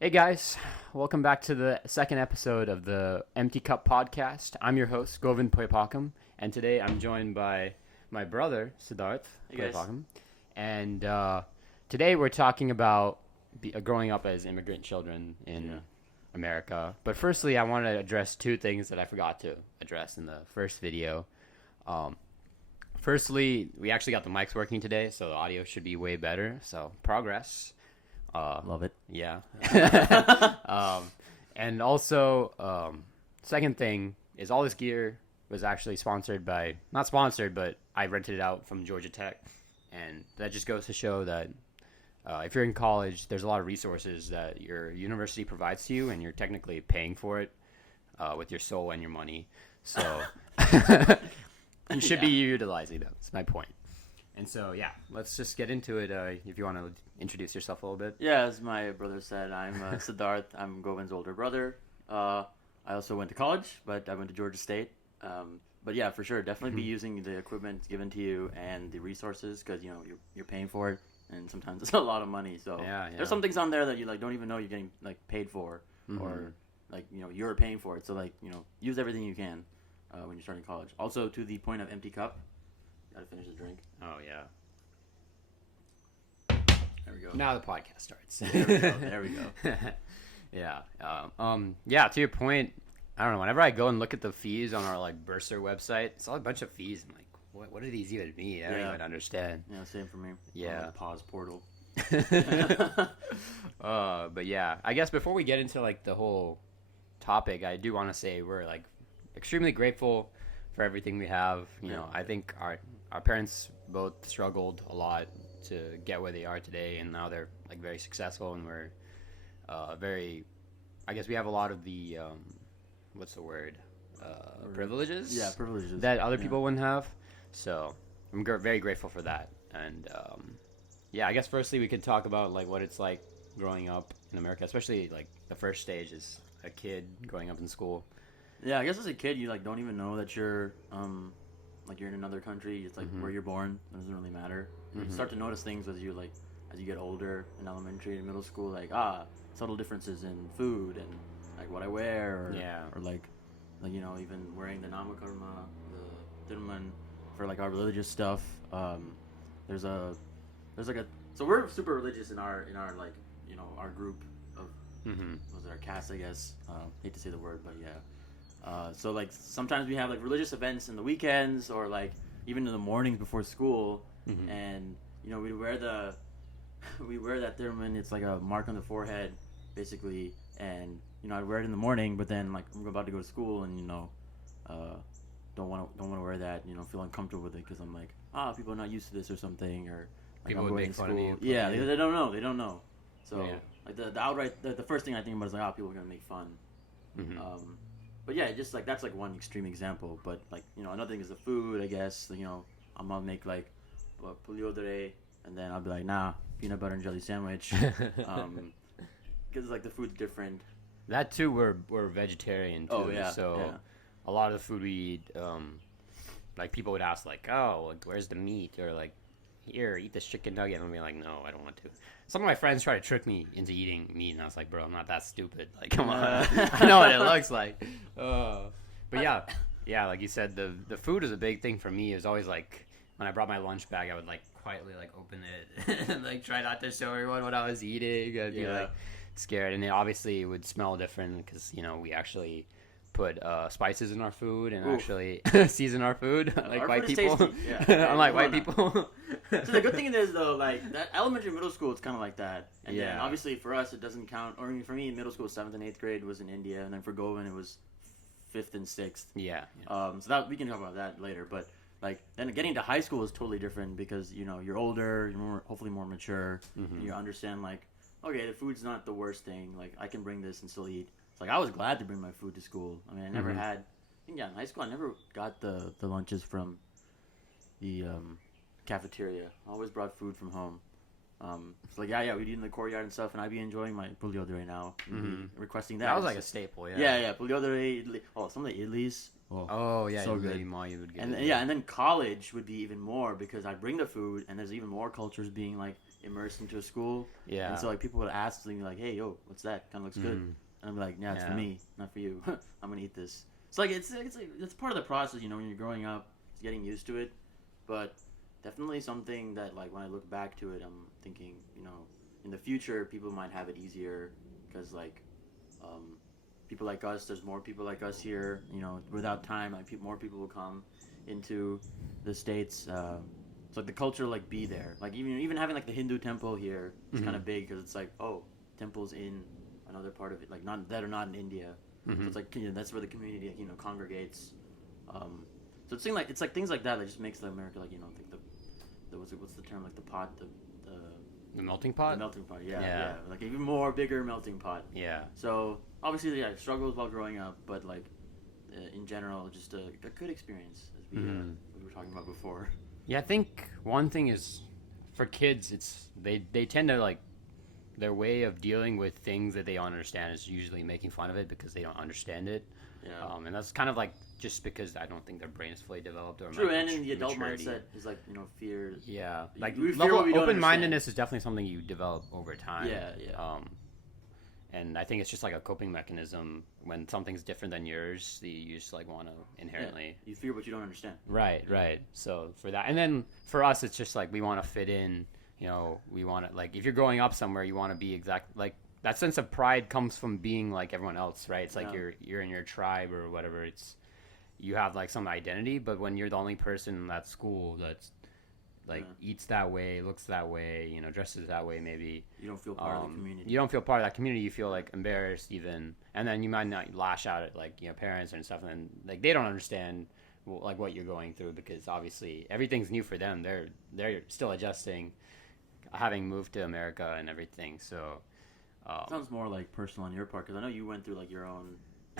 Hey guys, welcome back to the second episode of the Empty Cup podcast. I'm your host, Govind Poyapakam, and today I'm joined by my brother, Siddharth Hey guys. Poyapakam. And today we're talking about growing up as immigrant children in America. But firstly, I want to address two things that I forgot to address in the first video. Firstly, we actually got the mics working today, so the audio should be way better. So, progress. Love it. Yeah. And also, second thing is all this gear was actually not sponsored, but I rented it out from Georgia Tech. And that just goes to show that if you're in college, there's a lot of resources that your university provides to you, and you're technically paying for it with your soul and your money. So you should be utilizing them. That's my point. And so, yeah, let's just get into it. If you want to introduce yourself a little bit. Yeah, as my brother said, I'm Siddharth. I'm Govind's older brother. I also went to college, but I went to Georgia State. But yeah, for sure, definitely be using the equipment given to you and the resources because you're paying for it, and sometimes it's a lot of money. So there's some things on there that you don't even know you're getting paid for, or you're paying for it. So use everything you can when you're starting college. Also, to the point of empty cup. Gotta finish the drink. Oh, yeah. There we go. Now the podcast starts. There we go. Yeah. Yeah, to your point, I don't know, whenever I go and look at the fees on our Bursar website, it's all a bunch of fees. I'm like, what do these even mean? I don't even understand. Yeah, same for me. Yeah. Pause portal. But yeah, I guess before we get into the whole topic, I do want to say we're extremely grateful for everything we have. You know, I think our parents both struggled a lot to get where they are today, and now they're very successful, and we're I guess we have a lot of the what's the word, privileges, privileges that other people wouldn't have. So I'm very grateful for that. And I guess firstly we could talk about what it's like growing up in America, especially the first stage is a kid growing up in school. Yeah, I guess as a kid you don't even know that you're you're in another country. It's where you're born. It doesn't really matter. You start to notice things as you get older in elementary and middle school, subtle differences in food and what I wear, or even wearing the namakarma, the dirman for our religious stuff. So we're super religious in our our group of was it our caste, I guess. Hate to say the word, but yeah. So sometimes we have religious events in the weekends or even in the mornings before school, and we wear that dirman. It's a mark on the forehead, basically, and I'd wear it in the morning, but then I'm about to go to school and don't want to wear that. Feel uncomfortable with it because I'm people are not used to this or something, or People I'm would going make to fun of school. you. Yeah, they don't know. So Yeah. the outright the first thing I think about is people are gonna make fun. But yeah, just that's one extreme example. But another thing is the food. I guess I'm gonna make puliodre, and then I'll be nah, peanut butter and jelly sandwich, because the food's different. That too, we're vegetarian too. Oh yeah. So a lot of the food we eat, people would ask where's the meat, or here, eat this chicken nugget, and I'll be no, I don't want to. Some of my friends try to trick me into eating meat, and I was bro, I'm not that stupid. Come on, I know what it looks like. But yeah, like you said, the food is a big thing for me. It was always when I brought my lunch bag, I would quietly open it and try not to show everyone what I was eating. I'd be scared, and it obviously would smell different because we actually put spices in our food and actually season our food like Our white food is people. tasty. Yeah. Unlike white people. So the good thing is though, that elementary, middle school, it's kind of like that. And then Yeah. obviously for us, it doesn't count. Or for me, middle school, 7th and 8th grade was in India, and then for Govind, it was 5th and 6th. Yeah. So that we can talk about that later. But then getting to high school is totally different because you're older, you're hopefully more mature, and you understand okay, the food's not the worst thing. I can bring this and still eat. It's I was glad to bring my food to school. I mean, I never had. I think in high school, I never got the lunches from the cafeteria. I always brought food from home. It's we'd eat in the courtyard and stuff, and I'd be enjoying my puliodre right now, requesting that. That was a staple, yeah. Yeah, puliodre, idli. Oh, some of the idlis. Oh yeah, so you good. Ma, you would get And it. and then college would be even more because I'd bring the food, and there's even more cultures being immersed into a school. Yeah. And so like people would ask me like, "Hey, yo, what's that? Kind of looks good." And I'm like, "Yeah, it's for me, not for you. I'm gonna eat this." So like it's part of the process, you know, when you're growing up, it's getting used to it. But definitely something that like when I look back to it, I'm thinking, you know, in the future people might have it easier because like people like us, there's more people like us here. You know, without time, like more people will come into the States. It's like the culture like be there. Like even having like the Hindu temple here is kind of big because it's like, oh, temples in another part of it, like not that are not in India. So it's like, you know, that's where the community, you know, congregates. So it's like things like that just makes America like, you know, like the what's the term, like the pot, the melting pot. The melting pot, yeah, like even more bigger melting pot. Yeah. So obviously, yeah, struggles while growing up, but like in general, just a good experience as we were talking about before. Yeah, I think one thing is for kids, it's they tend to like their way of dealing with things that they don't understand is usually making fun of it because they don't understand it. Yeah. And that's kind of like just because I don't think their brain is fully developed or true, and in the adult mindset is like, you know, fear. Yeah, like we fear what we don't open-mindedness is definitely something you develop over time. Yeah. And I think it's just like a coping mechanism when something's different than yours. You just like want to inherently. You fear what you don't understand. Right. So for that, and then for us, it's just like we want to fit in. You know, we want to like if you're growing up somewhere, you want to be like that sense of pride comes from being like everyone else, right? It's like you're in your tribe or whatever. It's you have like some identity, but when you're the only person in that school that's like eats that way, looks that way, you know, dresses that way, maybe you don't feel part of the community. You don't feel part of that community. You feel like embarrassed even, and then you might not lash out at like, you know, parents and stuff, and like they don't understand like what you're going through because obviously everything's new for them. They're still adjusting, having moved to America and everything. So sounds more like personal on your part because I know you went through like your own.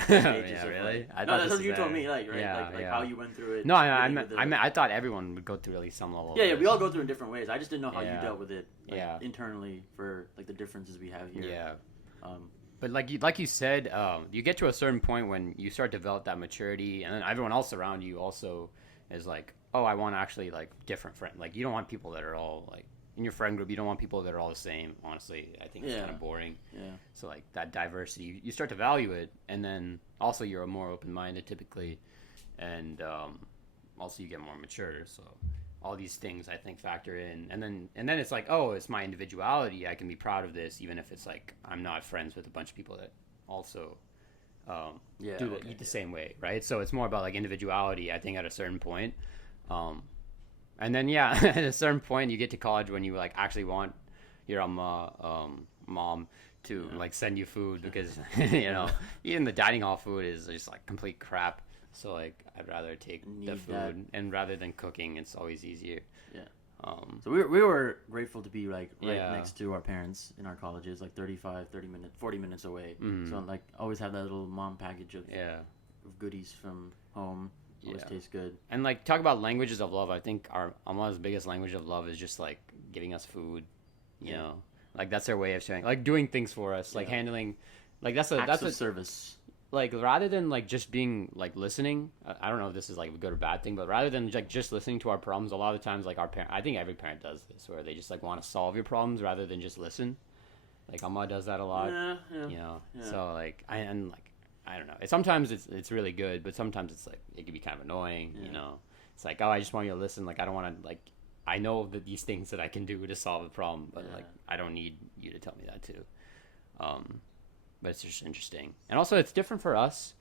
Yeah, really? Like, that's what you told me, like, right? Yeah, like how you went through it. No, I thought everyone would go through at least some level. Yeah, we all go through in different ways. I just didn't know how you Yeah. dealt with it, like, Yeah. internally for like the differences we have here. Yeah. But like you said, you get to a certain point when you start to develop that maturity, and then everyone else around you also is like, oh, I want actually like different friends. Like you don't want people that are all like in your friend group. You don't want people that are all the same. Honestly, I think it's kind of boring. Yeah. So like that diversity, you start to value it, and then also you're more open-minded typically, and also you get more mature. So all these things I think factor in, and then it's like, oh, it's my individuality. I can be proud of this, even if it's like I'm not friends with a bunch of people that also eat the same way, right? So it's more about like individuality. I think at a certain point, and then at a certain point you get to college when you like actually want your mom to like send you food because you know even the dining hall food is just like complete crap. So like I'd rather take the food and rather than cooking, it's always easier. Yeah. So we were grateful to be like right next to our parents in our colleges, like 40 minutes away. Mm-hmm. So like always have that little mom package of goodies from home. Always tastes good. And like talk about languages of love. I think our Amla's biggest language of love is just like giving us food. You know, like that's their way of showing, like doing things for us, like handling, like that's a service. Like rather than like just being like listening, I don't know if this is like a good or bad thing, but rather than like just listening to our problems, a lot of the times like our parent, I think every parent does this, where they just like want to solve your problems rather than just listen. Like Amma does that a lot. You know, so like I don't know. Sometimes it's really good, but sometimes it's like it can be kind of annoying. You know, it's like, oh, I just want you to listen. Like I don't want to like. I know that these things that I can do to solve the problem, but like I don't need you to tell me that too. But it's just interesting, and also it's different for us.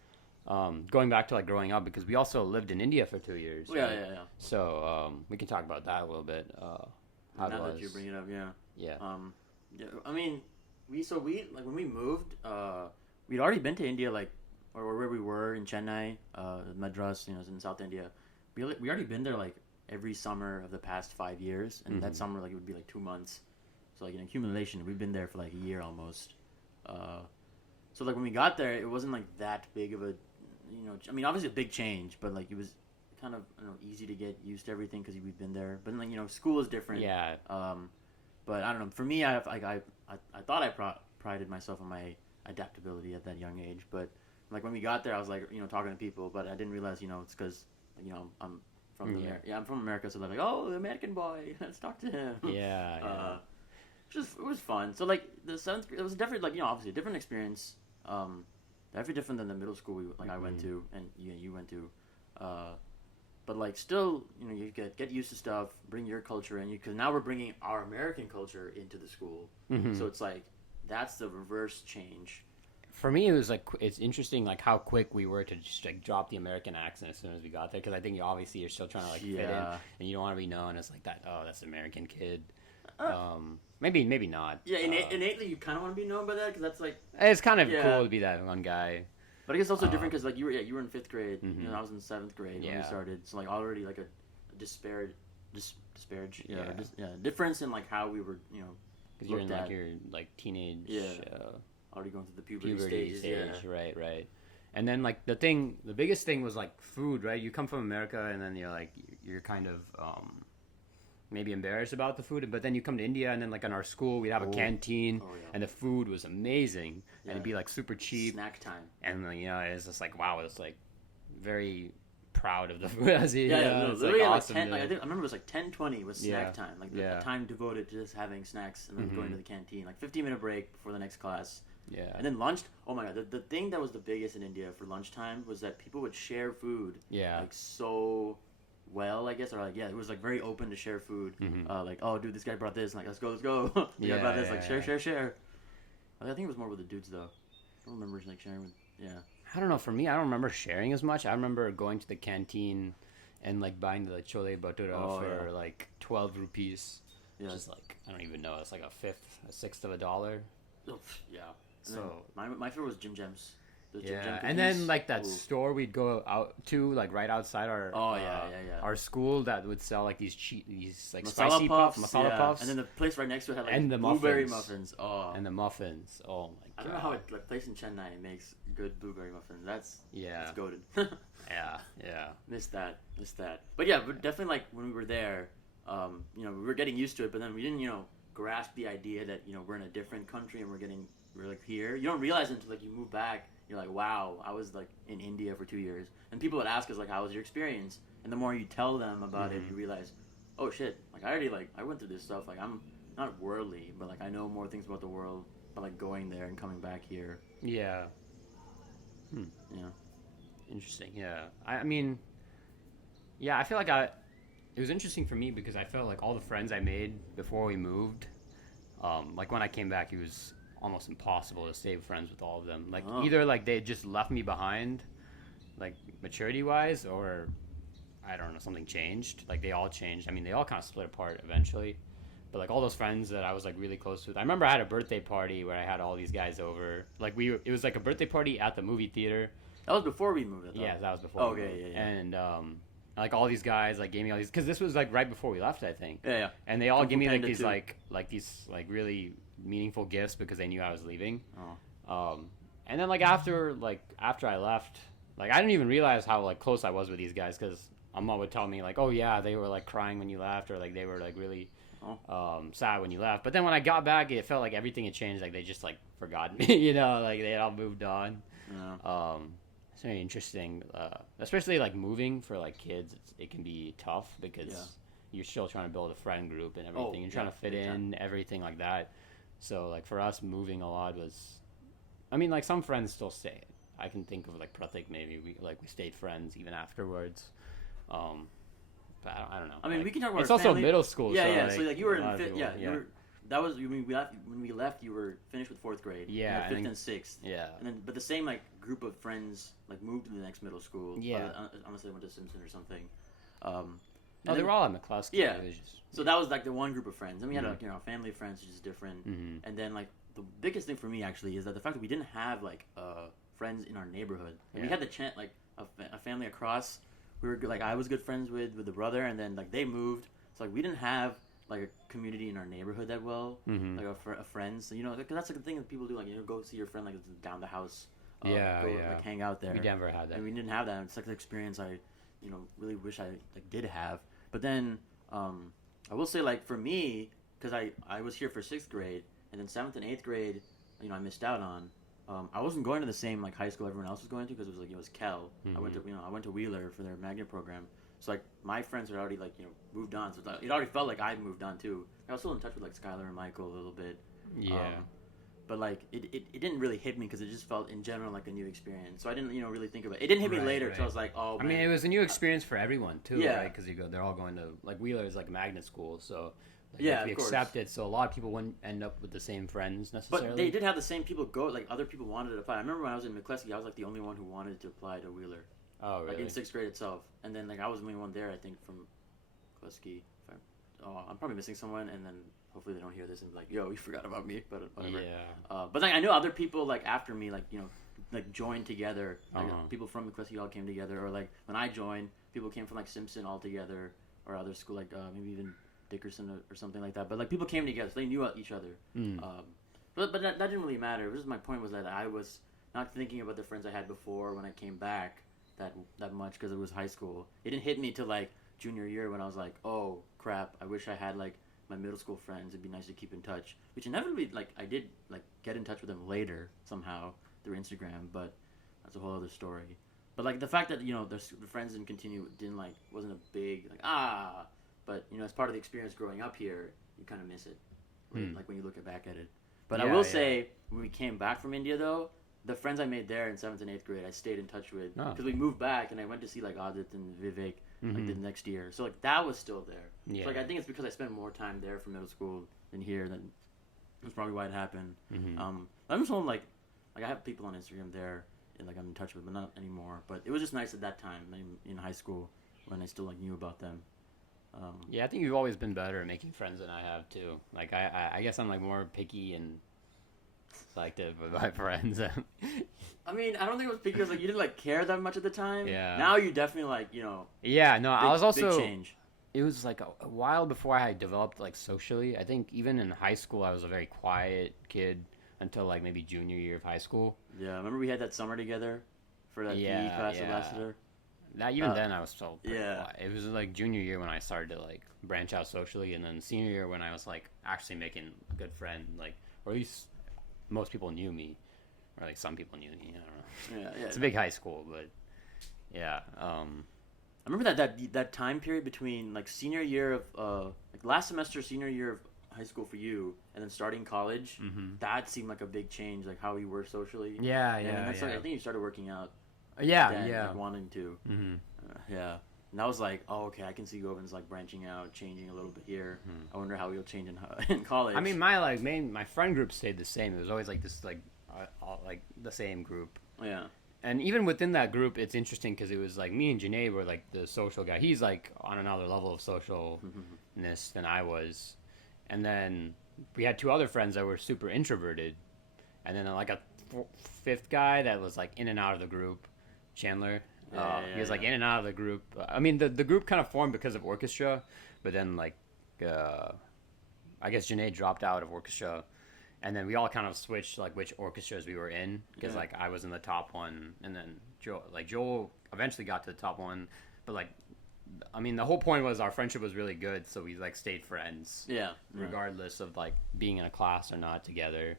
Going back to like growing up, because we also lived in India for 2 years. Yeah. So we can talk about that a little bit. Now that you bring it up, I mean, we like when we moved, we'd already been to India, like or where we were in Chennai, Madras, you know, in South India. We already been there like every summer of the past 5 years, and that summer like it would be like 2 months. So like in accumulation, we've been there for like a year almost. So like when we got there, it wasn't like that big of a, you know, I mean obviously a big change, but like it was kind of, I don't know, easy to get used to everything because we've been there. But like, you know, school is different. Yeah. But I don't know. For me, I thought I prided myself on my adaptability at that young age. But like when we got there, I was like, you know, talking to people, but I didn't realize, you know, it's because, you know, I'm from I'm from America, so they're like, oh, the American boy, let's talk to him. Yeah. Just it was fun. So like the seventh grade, it was definitely like obviously a different experience. Definitely different than the middle school I went to and you went to. But like still you get used to stuff, bring your culture in, because now we're bringing our American culture into the school. So it's like that's the reverse change. For me, it was like it's interesting like how quick we were to just like drop the American accent as soon as we got there, because I think you're still trying to like fit in, and you don't want to be known as like that. Oh, that's an American kid. Maybe not. Yeah, innately you kind of want to be known by that, because that's like it's kind of cool to be that one guy. But I guess also different because like you were in 5th grade, I was in 7th grade when we started, so like already like a difference in like how we were because you're in like your like teenage already going through the puberty stage. Right. And then like the biggest thing was like food, right? You come from America and then you're kind of maybe embarrassed about the food, but then you come to India and then like in our school we'd have a canteen and the food was amazing and it'd be like super cheap, snack time, and it's just like wow, it's like very proud of the food. Literally like awesome 10, like, I remember it was like 10:20 was snack time, like the time devoted to just having snacks and then going to the canteen, like 15-minute break before the next class. And then lunch. Oh my god, the thing that was the biggest in India for lunchtime was that people would share food. Like so well, I guess, or like it was like very open to share food. Like, oh dude, this guy brought this, like let's go. This guy brought this, like share. I think it was more with the dudes though. I don't remember like sharing with I don't know. For me, I don't remember sharing as much. I remember going to the canteen and like buying the chole bhatura for like 12 rupees. Which is like I don't even know. It's like a sixth of a dollar. Yeah. So my favorite was Jim Jim's. And then like that store we'd go out to like right outside our our school that would sell like these like masala spicy puffs, masala puffs, and then the place right next to it had like and the blueberry muffins. And the muffins. Oh my god! I don't know how a place in Chennai makes good blueberry muffins. That's goated. yeah. Missed that. But yeah, but definitely like when we were there, we were getting used to it, but then we didn't grasp the idea that we're in a different country and we're like here. You don't realize until like you move back. You're like, wow, I was like in India for 2 years, and people would ask us like, how was your experience? And the more you tell them about it, you realize, oh shit, like I went through this stuff. Like I'm not worldly, but like I know more things about the world by like going there and coming back here. Yeah. Interesting. Yeah. I mean, I feel like it was interesting for me because I felt like all the friends I made before we moved, like when I came back, it was almost impossible to stay friends with all of them. Like either like they just left me behind, like maturity wise, or I don't know, something changed. Like they all changed. I mean, they all kind of split apart eventually. But like all those friends that I was like really close with, I remember I had a birthday party where I had all these guys over. Like it was like a birthday party at the movie theater. That was before we moved. Yeah, that was before. We moved. And like all these guys like gave me all these, because this was like right before we left, I think. Yeah. And they all gave me like these like really meaningful gifts because they knew I was leaving. And then like after I left, like I didn't even realize how like close I was with these guys, because Amma would tell me like, oh yeah, they were like crying when you left, or like they were like really sad when you left. But then when I got back, it felt like everything had changed. Like they just like forgot me, like they had all moved on. It's very interesting, especially like moving for like kids. It can be tough because you're still trying to build a friend group and everything. You're trying to fit in, everything like that. So like for us, moving a lot was, I mean, like some friends still stay. I can think of like Pratik, maybe we stayed friends even afterwards. But I don't know. I mean, like, we can talk about. It's also middle school. Yeah. So like you were in fifth. That was when we left. You were finished with 4th grade. Yeah. 5th and 6th. Yeah. And then, but the same like group of friends like moved to the next middle school. Yeah. Unless they went to Simpson or something. No, they were all at McCluskey. Yeah. So that was like the one group of friends. And we had a family of friends, which is different. And then like the biggest thing for me actually is that the fact that we didn't have like friends in our neighborhood. Like, we had the chance like a family across. We were like I was good friends with the brother, and then like they moved. So like we didn't have like a community in our neighborhood that well, like a friends. So, because that's like the thing that people do. Like go see your friend like down the house. Like hang out there. We never had that. And we didn't have that. It's like the experience I, really wish I like did have. But then I will say like for me, because I was here for 6th grade, and then 7th and 8th grade, I missed out on. I wasn't going to the same like high school everyone else was going to, because it was Kel. I went to Wheeler for their magnet program. So like my friends had already like moved on, so it already felt like I moved on too. I was still in touch with like Skylar and Michael a little bit. Yeah. But like it didn't really hit me because it just felt in general like a new experience. So I didn't really think about it. It didn't hit me later, so I was like, oh. I mean, it was a new experience for everyone too, Yeah. right? Because they're all going to like Wheeler is like a magnet school, so like, Yeah, you have to be of course. accepted. So a lot of people wouldn't end up with the same friends necessarily. But they did have the same people go. Like other people wanted to apply. I remember when I was in McCleskey, I was like the only one who wanted to apply to Wheeler. Oh, really? Like in 6th grade itself, and then like I was the only one there. I think from McCleskey. I'm probably missing someone, and then hopefully they don't hear this and be like, "Yo, you forgot about me." But whatever. Yeah. But like I knew other people like after me, like like joined together. Like Uh-huh. people from McCleskey all came together, or like when I joined, people came from like Simpson all together, or other school like maybe even Dickerson or something like that. But like people came together, so they knew each other. Mm. But that didn't really matter. It was just my point was that I was not thinking about the friends I had before when I came back that much because it was high school. It didn't hit me till like junior year when I was like, oh crap, I wish I had like my middle school friends. It'd be nice to keep in touch. Which inevitably like I did like get in touch with them later somehow through Instagram, but that's a whole other story. But like the fact that the friends didn't like wasn't a big like but as part of the experience growing up here, you kind of miss it, like when you look back at it. But I will say, when we came back from India, though, the friends I made there in 7th and 8th grade, I stayed in touch with because we moved back, and I went to see like Adit and Vivek like the next year. So like that was still there. Yeah. So like I think it's because I spent more time there for middle school than here. That's probably why it happened. I'm just home like I have people on Instagram there, and like I'm in touch with, but not anymore. But it was just nice at that time in high school when I still like knew about them. Yeah, I think you've always been better at making friends than I have too. Like I guess I'm like more picky and selective with my friends. I mean, I don't think it was because like you didn't like care that much at the time. Yeah. Now you definitely like Yeah, no, I was also big change. It was like a while before I had developed like socially. I think even in high school I was a very quiet kid until like maybe junior year of high school. Yeah, remember we had that summer together for that PE class that lasted there? Now even then I was still pretty yeah. quiet. It was like junior year when I started to like branch out socially, and then senior year when I was like actually making a good friend, like, or at least most people knew me, or like some people knew me. I don't know. Yeah. It's a big high school, but yeah. I remember that time period between like senior year of like last semester, senior year of high school for you, and then starting college. That seemed like a big change, like how you were socially. Yeah. And that's like, I think you started working out. Yeah. Like wanting to. Yeah. And I was like, oh, okay, I can see Govin's like branching out, changing a little bit here. I wonder how he'll change in college. I mean, my friend group stayed the same. It was always like this, like the same group. Yeah. And even within that group, it's interesting because it was like me and Janae were like the social guy. He's like on another level of socialness than I was. And then we had two other friends that were super introverted. And then like a fifth guy that was like in and out of the group, Chandler. He was like in and out of the group. I mean, the group kind of formed because of orchestra, but then like I guess Janae dropped out of orchestra, and then we all kind of switched like which orchestras we were in because like I was in the top one, and then Joel eventually got to the top one, but like I mean the whole point was our friendship was really good, so we like stayed friends. Yeah. Regardless of like being in a class or not together.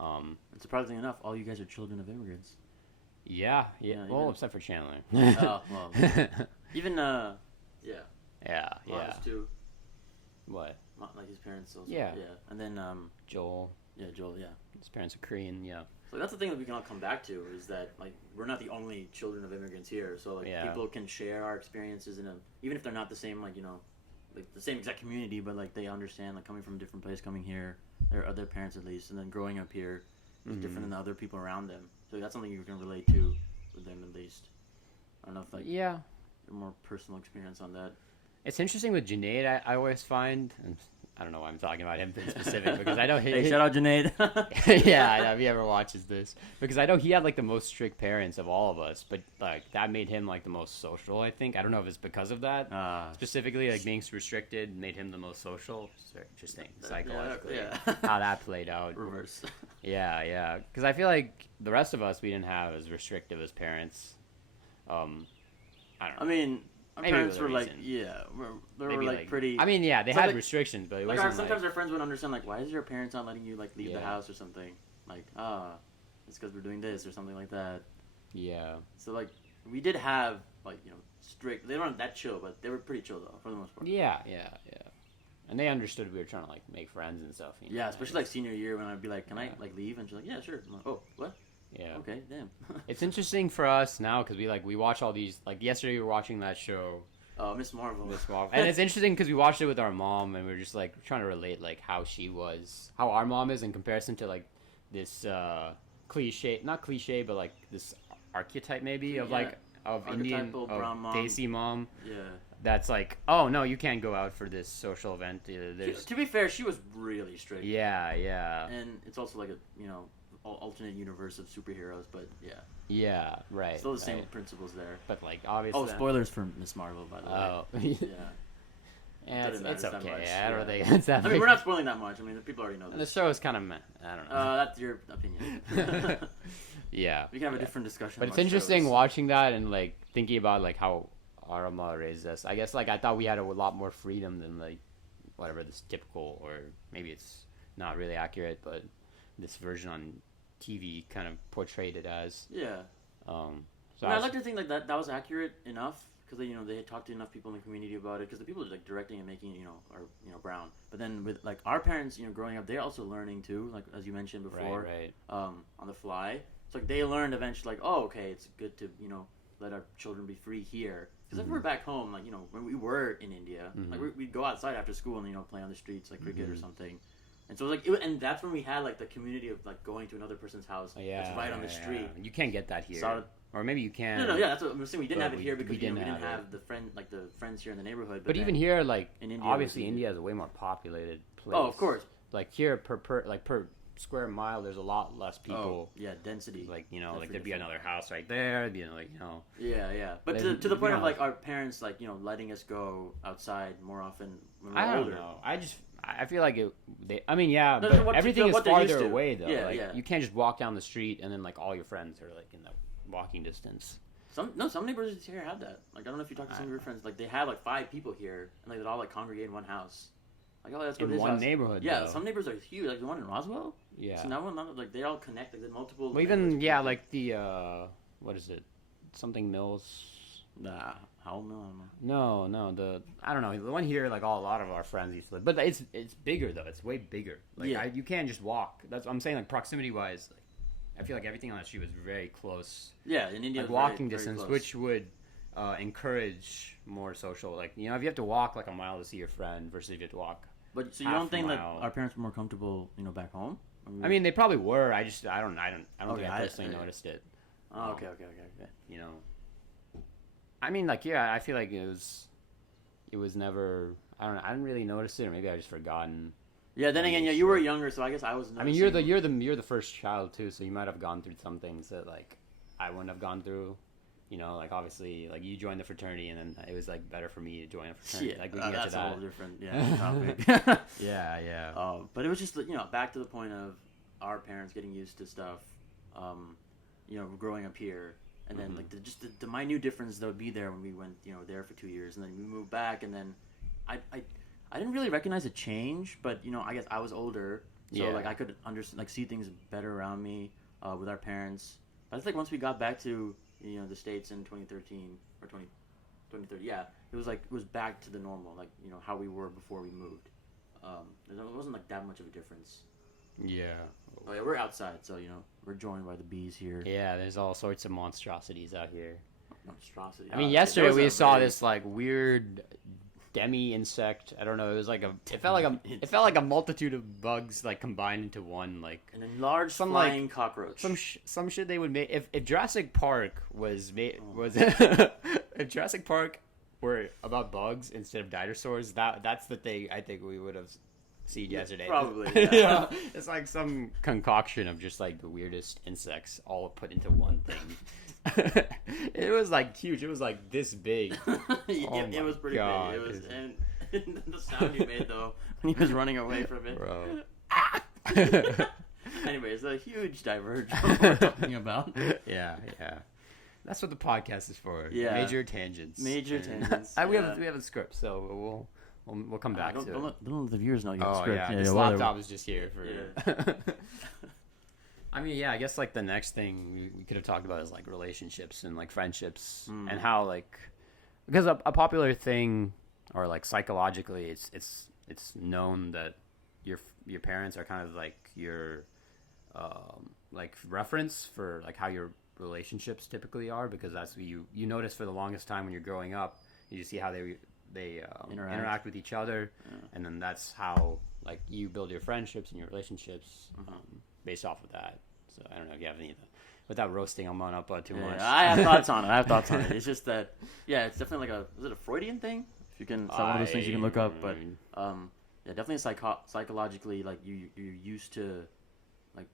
And surprisingly enough, all you guys are children of immigrants. Yeah. Well, except for Chandler. Oh, well. Even, yeah. Yeah. Miles too. What? Like his parents also. Yeah. Yeah. And then, Joel. Yeah, Joel, yeah. His parents are Korean, yeah. So that's the thing that we can all come back to is that, like, we're not the only children of immigrants here. So, like, people can share our experiences even if they're not the same, like, like the same exact community, but, like, they understand, like, coming from a different place, coming here, their parents at least, and then growing up here is different than the other people around them. So that's something you can relate to with them at least. I don't know if, like, your more personal experience on that. It's interesting with Junaid, I always find, and I don't know why I'm talking about him in specific, because I know he... Hey, shout out Junaid. Yeah, I know if he ever watches this. Because I know he had, like, the most strict parents of all of us, but, like, that made him, like, the most social, I think. I don't know if it's because of that. Specifically, like, being restricted made him the most social. It's very interesting, psychologically, how that played out. Reverse. Yeah. Because I feel like the rest of us, we didn't have as restrictive as parents. I don't know. I mean... Our maybe parents were reason. like, they were like pretty. I mean, yeah, they so had like, restrictions, but it like wasn't sometimes like... our friends would understand, like, why is your parents not letting you like leave the house or something? Like, it's because we're doing this or something like that. Yeah. So like, we did have like strict. They weren't that chill, but they were pretty chill though for the most part. Yeah. And they understood we were trying to like make friends and stuff. You know? Yeah, especially like senior year when I'd be like, "Can I like leave?" And she's like, "Yeah, sure." I'm like, "Oh, what?" Yeah. Okay, damn. It's interesting for us now because we watch all these, like yesterday we were watching that show. Oh, Miss Marvel. And it's interesting because we watched it with our mom and we are just like trying to relate like how our mom is in comparison to like this not cliche, but like this archetype maybe of like of Indian brown mom. Desi mom. Yeah. That's like, oh no, you can't go out for this social event. To be fair, she was really strict. Yeah. And it's also like a alternate universe of superheroes, but yeah. Yeah, right. Still the same principles there. But like obviously. Oh, spoilers for Miss Marvel, by the way. Oh. Yeah, it's okay. Yeah, I don't think it's that. I mean, we're not spoiling that much. I mean, the people already know this. And the show is kind of meh. I don't know. That's your opinion. Yeah. We can have a different discussion. But it's interesting watching that and like thinking about like how our mom raised us. I guess like I thought we had a lot more freedom than like whatever this typical, or maybe it's not really accurate, but this version on TV kind of portrayed it as. Yeah. So I like to think like that was accurate enough because they had talked to enough people in the community about it, because the people like directing and making are brown. But then with like our parents growing up, they're also learning too, like as you mentioned before, right. On the fly. So like they learned eventually like, oh, okay, it's good to let our children be free here. Because if we're back home, like when we were in India, like we'd go outside after school and play on the streets like cricket or something. And so like and that's when we had like the community of like going to another person's house that's right on the street. You can't get that here. Or maybe you can. No, that's what I'm saying. We didn't have it here because we didn't have the friends here in the neighborhood. But even here, like in India, obviously India is a way more populated place. Oh, of course. Like here per square mile, there's a lot less people. Oh, yeah, density. Like like there'd be another house right there. Yeah. But to the point of like our parents letting us go outside more often when we were older. I don't know. I feel like but everything is what farther away though. Yeah. You can't just walk down the street and then like all your friends are like in the walking distance. Some neighborhoods here have that. Like I don't know if you talk to some of your friends. Like they have like 5 people here and like they all like congregate in one house. Like let's go to this one house. Neighborhood. Yeah, though. Some neighbors are huge. Like the one in Roswell. Yeah. So now like they all connect. Like the multiple. Well, even like the what is it? Something Mills. Nah, Howell Mill. No. I don't know. The one here, like a lot of our friends used to live, but it's bigger though. It's way bigger. Like you can't just walk. That's what I'm saying. Like proximity wise, like I feel like everything on that street was very close. Yeah, in India, like walking distance, which would encourage more social. Like if you have to walk like a mile to see your friend versus if you have to walk. But so you don't think that our parents were more comfortable, back home? I mean, they probably were. I don't think I personally noticed it. Oh, okay. I mean, like, yeah, I feel like it was never. I don't know. I didn't really notice it, or maybe I just forgotten. Yeah. Then again, you were younger, so I guess I was. I mean, you're the first child too, so you might have gone through some things that like I wouldn't have gone through. Like obviously, like you joined the fraternity, and then it was like better for me to join a fraternity. Yeah, like we can get that's to that. a whole different topic. Yeah. But it was just back to the point of our parents getting used to stuff, growing up here. And then, like, the minute difference that would be there when we went, there for 2 years. And then we moved back. And then I didn't really recognize a change. But, I guess I was older. So, like, I could understand, like, see things better around me with our parents. But I think once we got back to, the States in 2013 or 2030, it was back to the normal, like, how we were before we moved. There wasn't, like, that much of a difference. Yeah. Oh, yeah, we're outside, so, we're joined by the bees here. Yeah, there's all sorts of monstrosities out here. Monstrosity. I mean, yesterday we saw this, like, weird demi-insect. I don't know, it felt like a multitude of bugs, like, combined into one, like... An enlarged flying cockroach. Some shit they would make... If Jurassic Park was made... if Jurassic Park were about bugs instead of dinosaurs, that's the thing I think we would have... seen yesterday. Probably, yeah. It's like some concoction of just like the weirdest insects all put into one thing. It was like huge. It was like this big. It was pretty big. It was, and the sound you made though when he was running away from it. Bro. Anyway, it's a huge diverge from what we're talking about. Yeah. That's what the podcast is for. Yeah. Major tangents. We have a script, so we'll come back to it. Don't let the viewers know you have a script. Yeah, this laptop is just here for... I mean, yeah, I guess like the next thing we could have talked about is like relationships and like friendships Mm. and how like because a popular thing or like psychologically it's known that your parents are kind of like your like reference for like how your relationships typically are because that's what you notice for the longest time when you're growing up you see how they interact with each other and then that's how like you build your friendships and your relationships based off of that. So I don't know if you have any of that without roasting Alman up too much. I have thoughts on it. It's just that, yeah, it's definitely like is it a Freudian thing? If you can, it's one of those things you can look up. But yeah, definitely psychologically, like you're used to, like,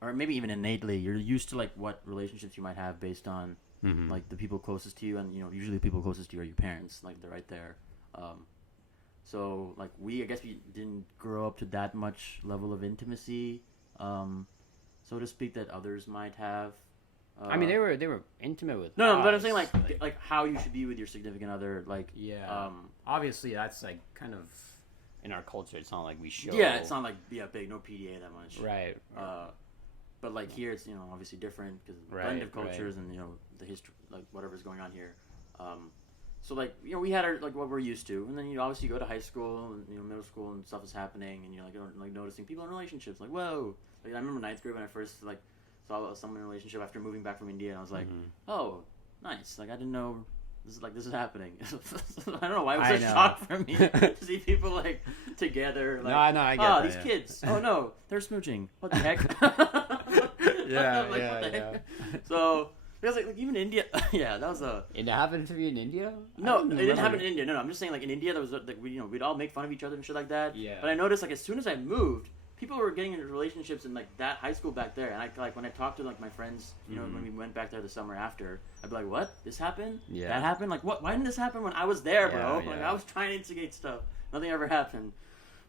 or maybe even innately, you're used to like what relationships you might have based on like the people closest to you, and usually the people closest to you are your parents, like they're right there. So like I guess we didn't grow up to that much level of intimacy. So to speak, that others might have. I mean, they were intimate with. No, us, but I'm saying like how you should be with your significant other, like obviously that's like kind of in our culture. It's not like we show. Yeah, it's not like big, no PDA that much. Right. But like here, it's obviously different because of the blend of cultures and the history, like whatever's going on here. So like we had our like what we're used to, and then obviously you go to high school and middle school and stuff is happening, and you're like noticing people in relationships. Like whoa, like I remember ninth grade when I first like saw someone in a relationship after moving back from India, and I was like, oh, nice. Like I didn't know this is happening. I don't know why it was a shock for me to see people like together. Like, I get that, these kids. Oh no, they're smooching. What the heck? Yeah. So. Because like even India, yeah, that was a. It happened to you in India? No, it didn't happen in India. No, I'm just saying like in India there was like we'd all make fun of each other and shit like that. Yeah. But I noticed like as soon as I moved, people were getting into relationships in like that high school back there, and I like when I talked to like my friends, when we went back there the summer after, I'd be like, "What? This happened? Yeah. That happened? Like what? Why didn't this happen when I was there, bro? Yeah, Like I was trying to instigate stuff. Nothing ever happened."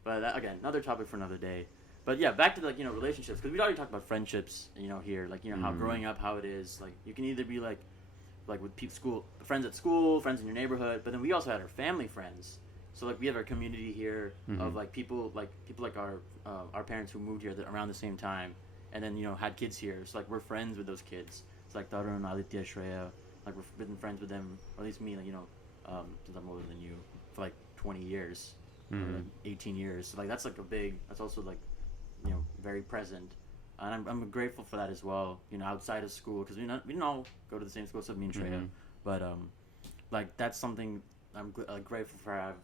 But again, another topic for another day. But yeah, back to like relationships because we'd already talked about friendships. Here, like how growing up, how it is. Like you can either be like with friends at school, friends in your neighborhood, but then we also had our family friends. So like we have our community here of like people like our parents who moved here around the same time, and then had kids here. So like we're friends with those kids. It's like Tarun, Aditya, Shreya. Like we've been friends with them, or at least me. Like since I'm older than you, for like 20 years, or like 18 years. So like that's like that's also like very present. And I'm grateful for that as well. Outside of school, because we didn't all go to the same school, except me and Shreya. But like that's something I'm grateful for.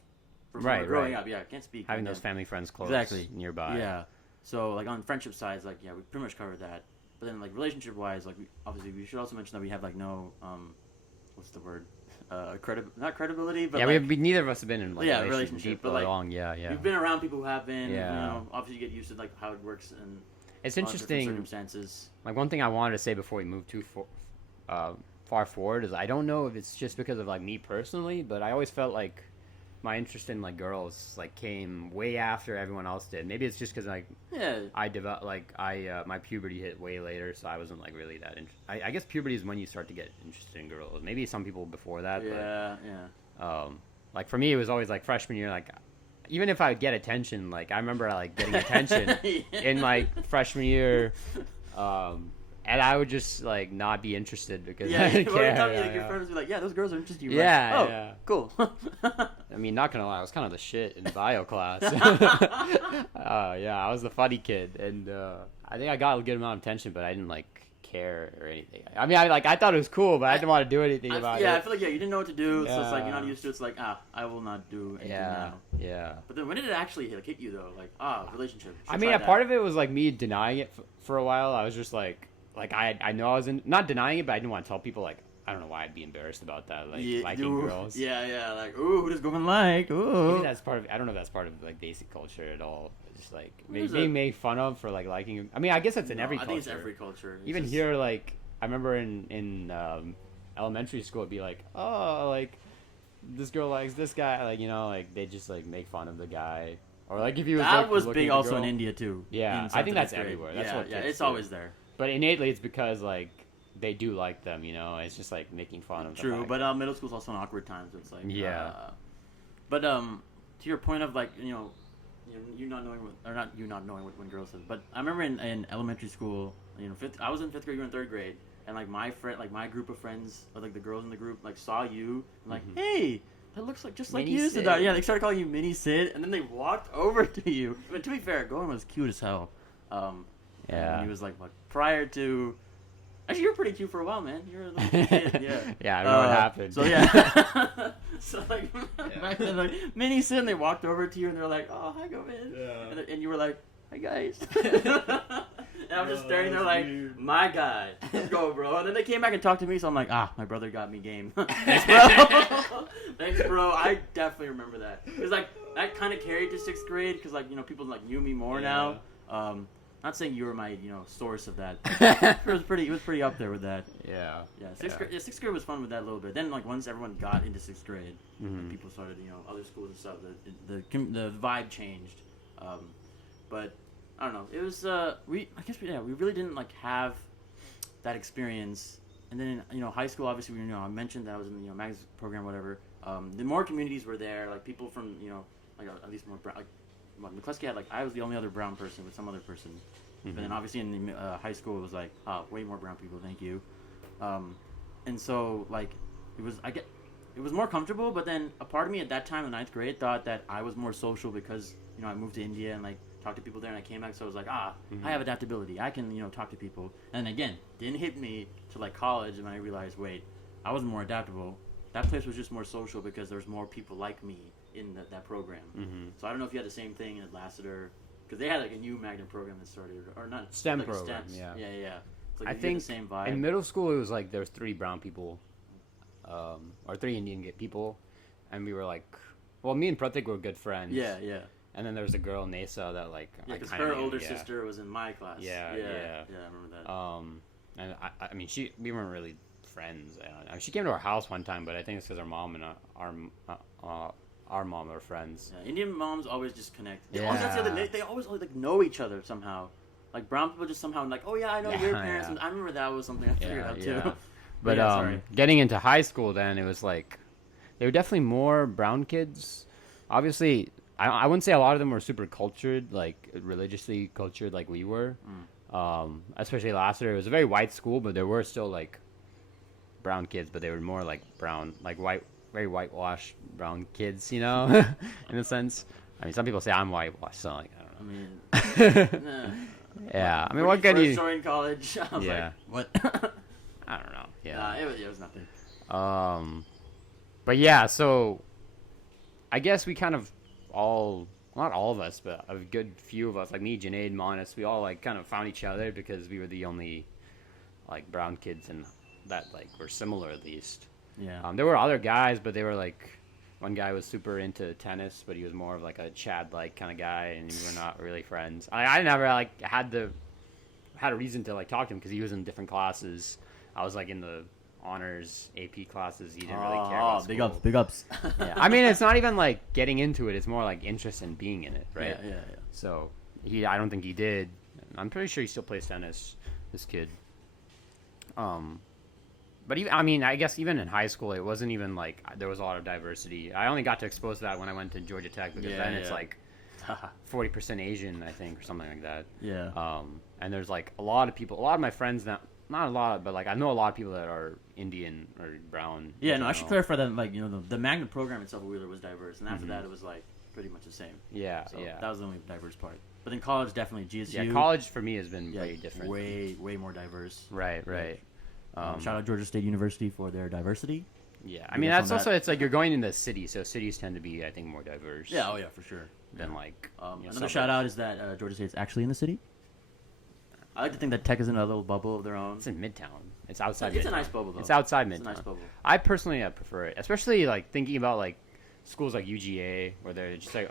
Growing up, yeah, I can't speak. Having those family friends close, nearby. Yeah. So like on friendship sides, like we pretty much covered that. But then like relationship wise, like we should also mention that we have like no what's the word? Not credibility, but we neither of us have been in like relationship, but like long, We've been around people who have been. Obviously you get used to like how it works and. It's interesting. Circumstances. Like one thing I wanted to say before we move too far forward is I don't know if it's just because of like me personally, but I always felt like my interest in like girls like came way after everyone else did. Maybe it's just because like I developed my puberty hit way later, so I wasn't like really that interested. I guess puberty is when you start to get interested in girls. Maybe some people before that. Like for me, it was always like freshman year, like. Even if I would get attention, like I remember like getting attention in like freshman year, and I would just like not be interested because I didn't care. Your friends would be like, "Yeah, those girls are interested in you." Yeah, right? yeah. Cool. I mean, not gonna lie, I was kind of the shit in bio class. I was the funny kid, and I think I got a good amount of attention, but I didn't like care or anything. I mean, I thought it was cool, but I didn't want to do anything about it. Yeah, I feel like you didn't know what to do, so it's like you're not used to it. It's like I will not do anything now. Yeah. But then when did it actually hit you though? Like relationship. I mean, part of it was like me denying it for a while. I was just like I know I was not denying it, but I didn't want to tell people like I don't know why I'd be embarrassed about that, like liking girls. Yeah, like ooh, who does woman like? Ooh. Maybe that's part of. I don't know if that's part of like basic culture at all. Just like being made fun of for like liking. I mean, I guess that's in every culture. I think it's every culture. Even here, like I remember in elementary school, it'd be like, oh, like this girl likes this guy, like like they just like make fun of the guy, or like if you was big also in India too. Yeah, I think that's everywhere. That's what it's always there. But innately, it's because like they do like them, It's just like making fun of them. True, but middle school's also an awkward time, so it's like but to your point of like you not knowing what when girls said, but I remember in elementary school I was in 5th grade, you were in 3rd grade, and like my group of friends, or like the girls in the group, like saw you and like, hey, that looks like just like Mini you. Sid. Yeah, they started calling you Mini Sid, and then they walked over to you. But to be fair, Goran was cute as hell. Yeah. And he was like, what, prior to. Actually, you were pretty cute for a while, man. You were a little kid, yeah. Yeah, I don't know what happened. So yeah, so like, back then, like Mini Sid, and they walked over to you, and they're like, "Oh, hi, go man," and you were like, "Hi guys," and I'm just staring there like, weird. "My guy, let's go, bro." And then they came back and talked to me, so I'm like, my brother got me game. Thanks, bro. Thanks, bro. I definitely remember that. It was like that kind of carried to 6th grade because like people like knew me more now. Not saying you were my, source of that. It was pretty up there with that. Yeah. Yeah. 6th grade was fun with that a little bit. Then, like, once everyone got into 6th grade, and people started, other schools and stuff, the vibe changed. But I don't know. It was we really didn't like have that experience. And then high school, obviously, I mentioned that I was in the magazine program, whatever. The more communities were there, like people from like at least more like. McCluskey had I was the only other brown person with some other person, but then obviously in the high school it was like way more brown people, thank you, and so like it was more comfortable. But then a part of me at that time in 9th grade thought that I was more social because I moved to India and like talked to people there, and I came back, so I was like I have adaptability, I can talk to people. And again, didn't hit me to like college, and I realized wait, I was more adaptable. That place was just more social because there's more people like me in that program. So I don't know if you had the same thing at Lassiter, because they had like a new magnet program that started, or not STEM like program. STEMs. Yeah. It's like I think the same vibe. in middle school it was like there was 3 brown people, or 3 Indian people, and we were like, well, me and Pratik were good friends. Yeah. And then there was a girl, Nesa, that like because her older sister was in my class. Yeah. I remember that. And I mean, we weren't really friends. I mean, she came to our house one time, but I think it's because our mom and our mom are friends. Yeah, Indian moms always just connect. They Yeah. they always like know each other somehow. Like brown people just somehow like, oh yeah, I know your parents. And I remember that was something I figured out too. But getting into high school, then it was like there were definitely more brown kids. Obviously, I wouldn't say a lot of them were super cultured, like religiously cultured, like we were. Especially last year, it was a very white school, but there were still like brown kids, but they were more like brown, like white, very whitewashed brown kids, in a sense. I mean, some people say I'm whitewashed, so like I don't know. Nah. Yeah, I mean, what can you? Starting college, I was like, what? I don't know. Yeah, nah, it was nothing. But yeah, so I guess we kind of not all of us, but a good few of us, like me, Junaid, Monis, we all like kind of found each other because we were the only like brown kids and that like were similar at least. Yeah. There were other guys, but they were like, one guy was super into tennis, but he was more of like a Chad like kind of guy, and we were not really friends. I never like had a reason to like talk to him because he was in different classes. I was like in the honors AP classes. He didn't really care about school. Big ups. Yeah. I mean, it's not even like getting into it. It's more like interest in being in it, right? Yeah. So I don't think he did. I'm pretty sure he still plays tennis, this kid. But even, I mean, I guess even in high school, it wasn't even like there was a lot of diversity. I only got to expose that when I went to Georgia Tech because it's like 40% Asian, I think, or something like that. Yeah. And there's like a lot of my friends now, not a lot, but like I know a lot of people that are Indian or brown. Yeah, no, I should clarify that. Like, the magnet program itself at Wheeler was diverse, and after that, it was like pretty much the same. Yeah, so that was the only diverse part. But in college, definitely GSU. Yeah, college for me has been way different. Way more diverse. Right. Shout out Georgia State University for their diversity. Yeah, I mean that's also it's like you're going into cities, so cities tend to be, I think, more diverse. Yeah, for sure. Than like another shout out is that Georgia State's actually in the city. I like to think that Tech is in a little bubble of their own. It's in Midtown. It's outside. It's a nice bubble though. It's outside Midtown. It's a nice bubble. I personally prefer it, especially like thinking about like schools like UGA, where they're just like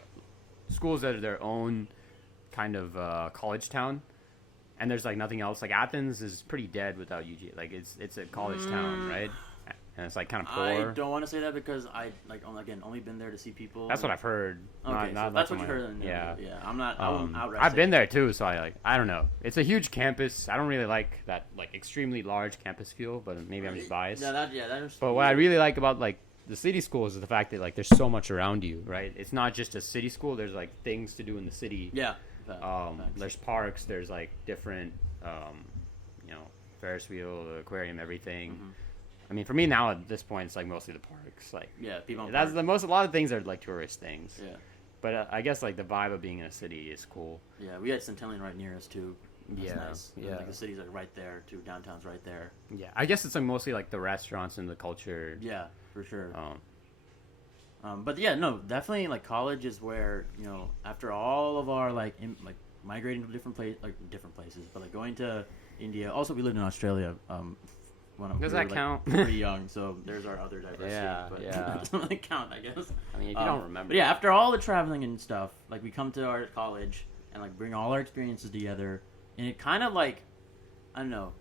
schools that are their own kind of college town. And there's like nothing else. Like Athens is pretty dead without UGA. Like it's a college town, right? And it's like kind of poor. I don't want to say that because I only been there to see people. That's what I've heard. Okay, not that's what you heard. Yeah. I'm not. I've been there too, so I don't know. It's a huge campus. I don't really like that like extremely large campus feel, but maybe I'm just biased. That is. But what I really like about like the city schools is the fact that like there's so much around you, right? It's not just a city school. There's like things to do in the city. Yeah. There's parks. There's like different Ferris wheel, the aquarium, everything. I mean, for me now at this point, it's like mostly the parks. Like, Yeah, people. that's the most. A lot of things are like tourist things. Yeah. But I guess like the vibe of being in a city is cool. Yeah, we had Centennial right near us too. That's Yeah, nice. yeah. Like the city's like right there too. Downtown's right there. Yeah, I guess it's like mostly like the restaurants and the culture. Yeah, for sure. But yeah, no, definitely like college is where, you know, after all of our like migrating to different places, but like going to India. Also, we lived in Australia. Does that count? Pretty young, so there's our other diversity. Yeah, but yeah. it doesn't really count, I guess. I mean, if you don't remember. But yeah, after all the traveling and stuff, like we come to our college and like bring all our experiences together, and it kind of like, I don't know,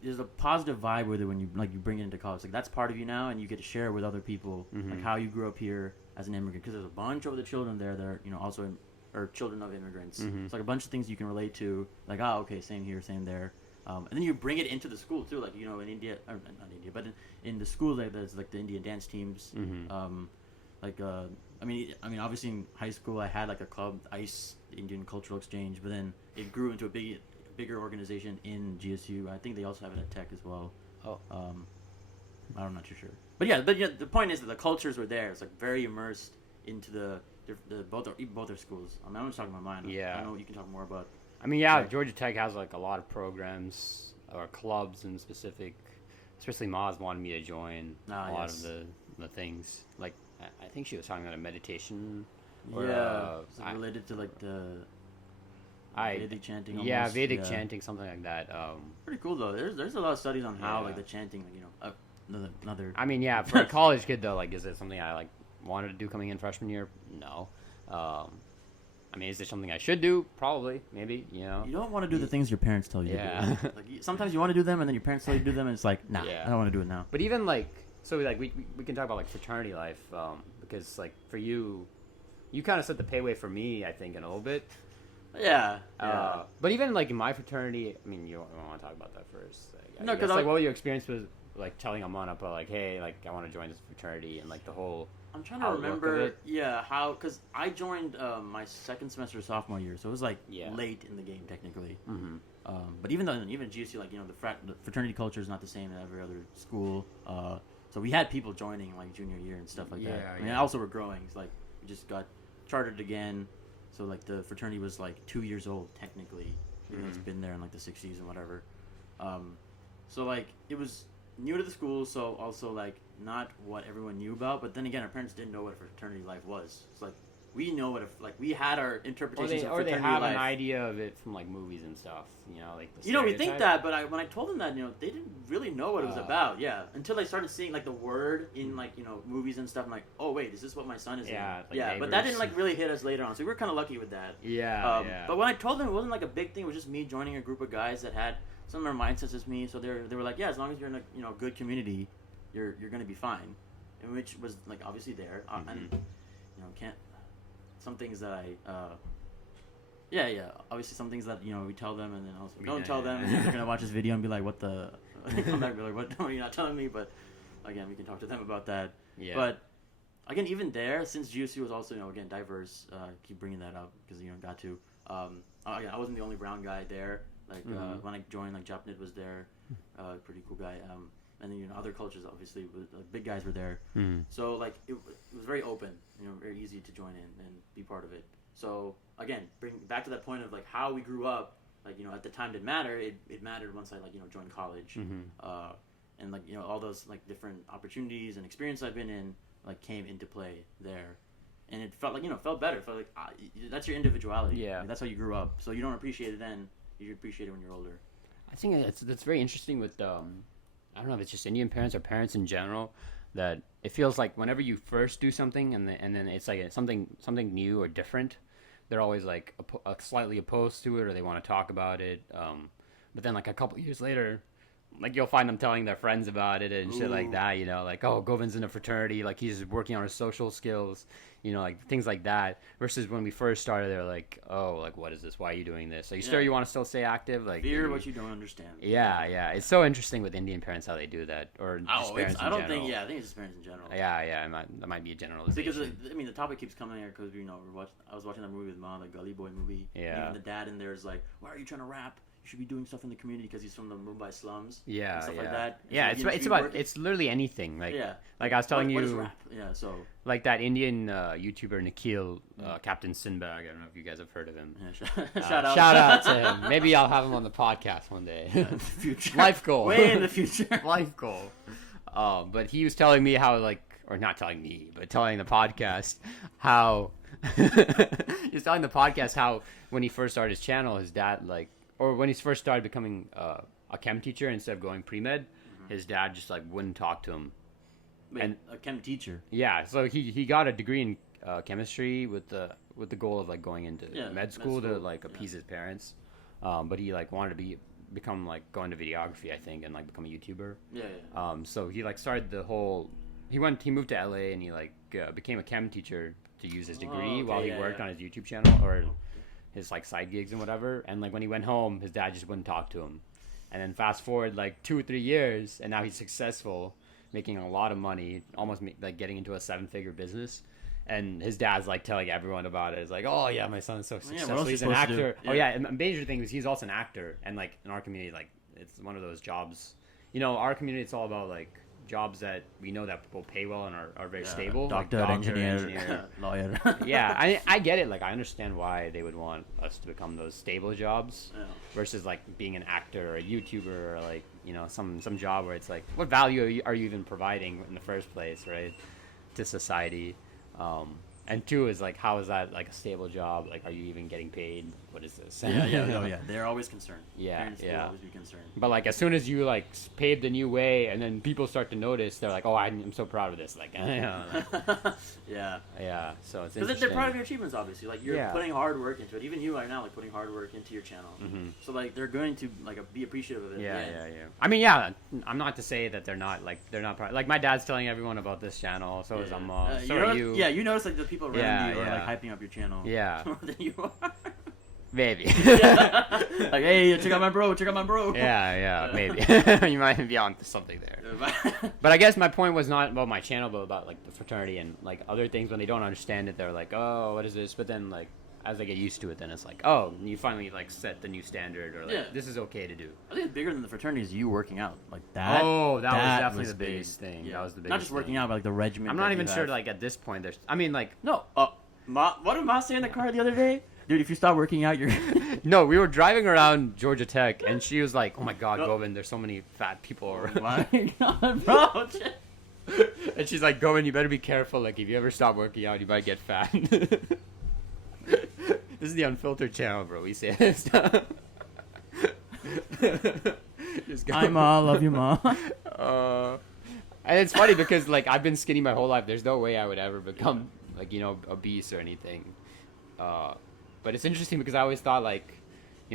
there's a positive vibe with it when you bring it into college. Like that's part of you now, and you get to share it with other people, like how you grew up here as an immigrant. Because there's a bunch of other children there that are, you know, also or children of immigrants. It's like a bunch of things you can relate to. Like, oh, okay, same here, same there. And then you bring it into the school too. Like, you know, in India, or not India, but in the school, like, there's like the Indian dance teams. I mean, obviously in high school I had like a club, ICE, the Indian Cultural Exchange, but then it grew into a bigger organization in GSU. I think they also have it at Tech as well. I'm not too sure. But yeah, the point is that the cultures were there. It's like very immersed into the both their schools. I mean, I'm just talking about mine. Yeah. I know you can talk more about. I mean, yeah, Georgia Tech has like a lot of programs or clubs in specific. Especially Maz wanted me to join a lot of the things. Like, I think she was talking about a meditation. Or, related to like the Vedic chanting. Yeah, almost. Vedic chanting, something like that. Pretty cool though. There's a lot of studies on how like the chanting, like, you know, another. I mean, yeah, for a college kid though, like, is it something I like wanted to do coming in freshman year? No. I mean, is it something I should do? Probably, maybe. You know. You don't want to do the things your parents tell you to do. Like, sometimes you want to do them, and then your parents tell you to do them, and it's like, nah, I don't want to do it now. But even like, so like we can talk about like fraternity life, because like for you kind of set the payway for me, I think, in a little bit. Yeah. But even like in my fraternity, I mean, you don't want to talk about that first. Like, No, because like what your experience was like telling Amana, like, hey, like I want to join this fraternity, and like the whole. I'm trying to remember, how, because I joined my second semester of sophomore year, so it was like late in the game technically. But even GSU, like, you know, the fraternity culture is not the same in every other school. So we had people joining like junior year and stuff like that. I mean, also we're growing. It's like we just got chartered again, so like the fraternity was like 2 years old technically. Even though it's been there in like the 60s and whatever. So like it was new to the school, so also like not what everyone knew about, but then again our parents didn't know what fraternity life was. It's like we know what we had our interpretations of fraternity life. Or they have an idea of it from like movies and stuff, you know, like the we think that, but when I told them that, you know, they didn't really know what it was about, until they started seeing like the word in like, you know, movies and stuff. I'm like, oh wait, is this what my son is in? Like but that didn't like really hit us later on, so we were kind of lucky with that. But when I told them, it wasn't like a big thing. It was just me joining a group of guys that had similar mindsets as me, so they were like, yeah, as long as you're in a, you know, good community, you're gonna be fine, and which was like obviously there, and you know, can't some things that obviously some things that, you know, we tell them and then also don't tell them, and they're gonna watch this video and be like, what the come back and be like, what, no, you're not telling me. But again, we can talk to them about that. But again, even there, since GSU was also, you know, again, diverse, keep bringing that up because, you know, got to again, I wasn't the only brown guy there. Like when I joined, like Japnit was there, pretty cool guy. And then, you know, other cultures obviously, big guys were there. So like it was very open, you know, very easy to join in and be part of it. So again, bring back to that point of like how we grew up. Like, you know, at the time didn't matter. It mattered once I, like, you know, joined college, and like, you know, all those like different opportunities and experience I've been in like came into play there. And it felt like, you know, felt better. It felt like that's your individuality. Like, that's how you grew up. So you don't appreciate it then. You appreciate it when you're older. I think that's very interesting with I don't know if it's just Indian parents or parents in general, that it feels like whenever you first do something and then it's like something new or different, they're always like slightly opposed to it, or they want to talk about it. But then like a couple years later, like you'll find them telling their friends about it and shit like that, you know, like, oh, Govind's in a fraternity, like he's working on his social skills, you know, like things like that. Versus when we first started, they're like, oh, like, what is this? Why are you doing this? Are you sure you want to still stay active? Like, fear what you don't understand. Yeah. It's so interesting with Indian parents how they do that, or just parents in general. I think it's just parents in general. Yeah, that might be a generalization. Because I mean, the topic keeps coming here because, you know, I was watching that movie with Mom, the Gully Boy movie. Yeah. Even the dad in there is like, why are you trying to rap? you should be doing stuff in the community because he's from the Mumbai slums. Yeah, and stuff yeah. like that. And Yeah, so it's about it's literally anything. Like like I was telling what you. is rap? Yeah, so like that Indian YouTuber Nikhil, Captain Sinbad. I don't know if you guys have heard of him. Yeah, shout out. Shout out to him. Maybe I'll have him on the podcast one day. Future. Life goal. Way in the future. Life goal. But he was telling me how or not telling me, but telling the podcast how he was telling the podcast how when he first started his channel, his dad or when he first started becoming a chem teacher instead of going pre-med, his dad just wouldn't talk to him. Wait, and a chem teacher. Yeah, so he got a degree in chemistry with the goal of going into med school to appease his parents, but he wanted to become go into videography, I think, and become a YouTuber. Yeah. So he started the whole. He moved to LA and he became a chem teacher to use his degree while he worked on his YouTube channel or his side gigs and whatever. And when he went home, his dad just wouldn't talk to him. And then fast forward 2 or 3 years, and now he's successful, making a lot of money, almost getting into a 7-figure business. And his dad's telling everyone about it. It's oh yeah, my son's so successful. He's an actor. Oh yeah, and the major thing is he's also an actor. And in our community, it's one of those jobs. Our community, it's all about jobs that we know that will pay well and are very stable. Doctor, engineer, lawyer. Yeah, I get it. I understand why they would want us to become those stable jobs versus being an actor or a YouTuber or some job where it's what value are you even providing in the first place, right, to society? And two is how is that a stable job? Are you even getting paid? What is this? Yeah. They're always concerned. Yeah, Parents will always be concerned. But as soon as you paved a new way, and then people start to notice, they're oh, I'm so proud of this. Yeah. Yeah. So it's because they're proud of your achievements, obviously. You're putting hard work into it. Even you right now, putting hard work into your channel. Mm-hmm. So they're going to be appreciative of it. Yeah. I mean, yeah. I'm not to say that they're not proud. My dad's telling everyone about this channel. So is so are you. Yeah, you notice the people around you are hyping up your channel. Yeah. More than you are. Maybe. Hey, check out my bro. Yeah, maybe. You might be on to something there. But I guess my point was not about my channel, but about the fraternity and other things. When they don't understand it, they're oh, what is this? But then as they get used to it, then it's oh, you finally set the new standard, or this is okay to do. I think bigger than the fraternity is you working out that. Oh, that was definitely the biggest thing. Yeah. That was the biggest. Not just working out, but the regimen. I'm not even sure at this point. There's. I mean no. What did Ma say in the car the other day? Dude, if you stop working out, you're... No, we were driving around Georgia Tech, and she was like, oh my god, Govind, there's so many fat people around. Oh my god, bro. And she's like, Govind, you better be careful. If you ever stop working out, you might get fat. This is the Unfiltered channel, bro. We say this stuff. Hi, Ma. Love you, Ma. And it's funny because, I've been skinny my whole life. There's no way I would ever become, obese or anything. But it's interesting because I always thought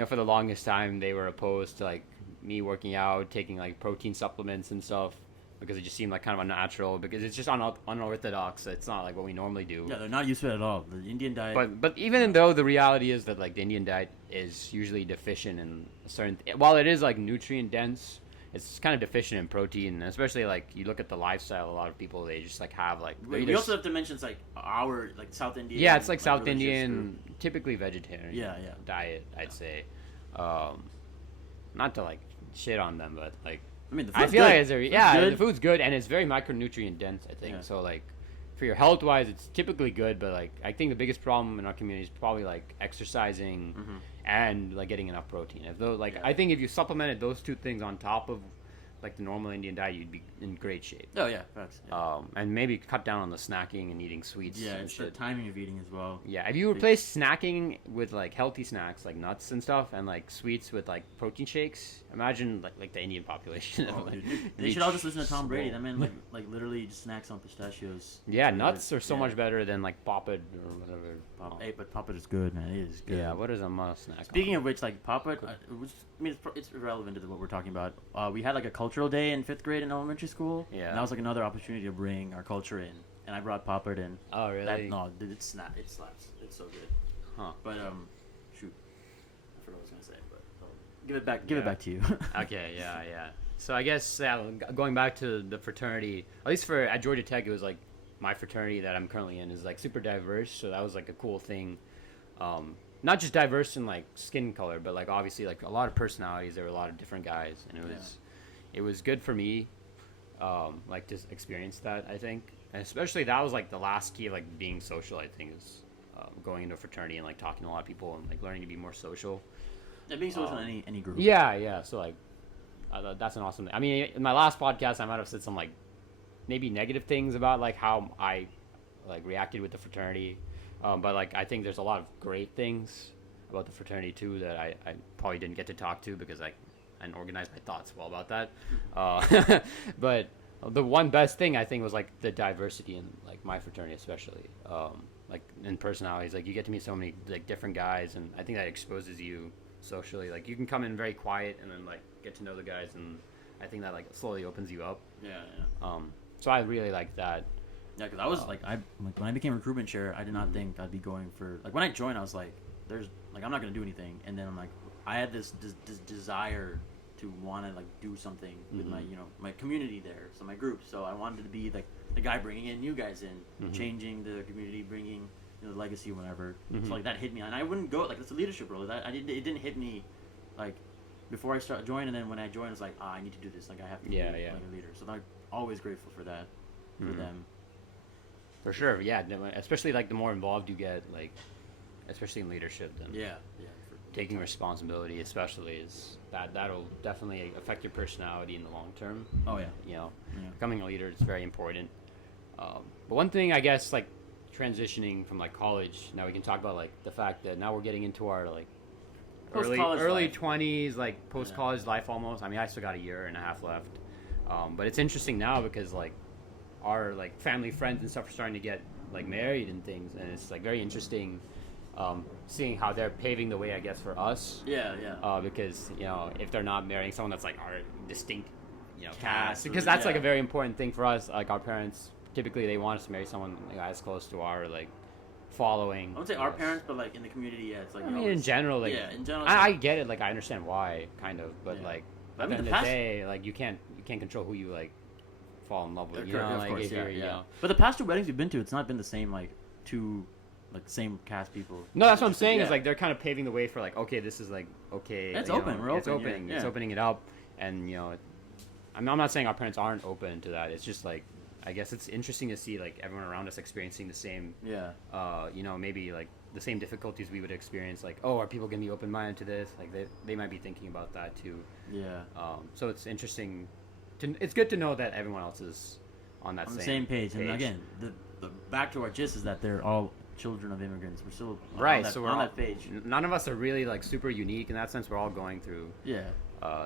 for the longest time they were opposed to me working out, taking protein supplements and stuff because it just seemed kind of unnatural because it's just unorthodox. It's not what we normally do. Yeah, they're not used to it at all. The Indian diet. But even though the reality is that the Indian diet is usually deficient in a certain while it is nutrient dense, it's kind of deficient in protein, and especially you look at the lifestyle. A lot of people they just have we also have to mention it's our South Indian. Yeah, it's South Indian, group. Typically vegetarian. Diet, I'd say. Not to shit on them, but I mean, the I food's feel good. the food's good and it's very micronutrient dense. I think so. For your health wise, it's typically good, but I think the biggest problem in our community is probably exercising. Mm-hmm. And getting enough protein. If though I think if you supplemented those two things on top of the normal Indian diet, you'd be in great shape. Oh yeah, facts. Yeah. And maybe cut down on the snacking and eating sweets. Yeah, and it's shit. the timing of eating as well. Yeah, if you replace snacking with healthy snacks nuts and stuff, and sweets with protein shakes, imagine the Indian population. Oh, they should all just listen to Tom Brady. That man literally just snacks on pistachios. Yeah, nuts are so much better than Poppet or whatever. Hey, but Poppet is good, man. It is good. Yeah, what is a must snack? Speaking of which, Poppet, it's irrelevant to what we're talking about. We had a cultural day in 5th grade in elementary school. Yeah. And that was another opportunity to bring our culture in, and I brought Poppet in. Oh really? Dude, it slaps. It's so good. Huh? But shoot, I forgot what I was gonna say. But give it back. Give it back to you. Okay. Yeah. So I guess going back to the fraternity, at least at Georgia Tech, it was my fraternity that I'm currently in is super diverse. So that was a cool thing. not just diverse in like skin color, but like obviously like a lot of personalities. There were a lot of different guys, and it was good for me, like to experience that. I think, and especially that was like the last key of like being social. I think is going into a fraternity and like talking to a lot of people and like learning to be more social. Yeah, being social in any group. Yeah. So like, that's an awesome thing. I mean, in my last podcast, I might have said some like maybe negative things about like how I like reacted with the fraternity, but like I think there's a lot of great things about the fraternity too that I probably didn't get to talk to because I didn't organize my thoughts well about that. But the one best thing I think was like the diversity in like my fraternity, especially like in personalities. Like you get to meet so many like different guys, and I think that exposes you socially. Like you can come in very quiet and then like get to know the guys, and I think that like slowly opens you up. Yeah. So I really like that. Yeah, because I was like when I became recruitment chair, I did not think I'd be going for like when I joined, I was like, there's like I'm not gonna do anything, and then I'm like, I had this desire to want to like do something with my my community there, so my group. So I wanted to be like the guy bringing in new guys in, changing the community, bringing the legacy, whatever. So like that hit me, and I wouldn't go like that's a leadership role. That it didn't hit me like before I started joining, and then when I joined, I was like, I need to do this. Like I have to be like a leader. So I'm always grateful for that, for them. For sure, yeah. Especially like the more involved you get, like especially in leadership, then taking responsibility, especially is that'll definitely affect your personality in the long term. Oh yeah, becoming a leader is very important. But one thing, I guess, like transitioning from like college, now we can talk about like the fact that now we're getting into our like early 20s, like post college life almost. I mean, I still got a year and a half left, but it's interesting now because like our like family friends and stuff are starting to get like married and things, and it's like very interesting seeing how they're paving the way, I guess, for us. Because if they're not marrying someone that's like our distinct cast, because that's like a very important thing for us. Like our parents typically they want us to marry someone like as close to our like following. I would say our parents, but like in the community, it's like I mean in general, like in general, I get it, like I understand why kind of, but like but at the end of the day, like you can't control who you like fall in love with, of course, But the past two weddings we've been to, it's not been the same like two like same cast people. No, that's what I'm saying. Is like they're kind of paving the way for like, okay, this is like okay. It's open. We're open. It's opening. It's opening it up, and I'm not saying our parents aren't open to that. It's just like I guess it's interesting to see like everyone around us experiencing the same. Maybe like the same difficulties we would experience. Like, oh, are people gonna be open minded to this? Like they might be thinking about that too. So it's interesting. It's good to know that everyone else is on the same page. And again, the back to our gist is that they're all children of immigrants. We're still so we're on that page. None of us are really like super unique in that sense. We're all going through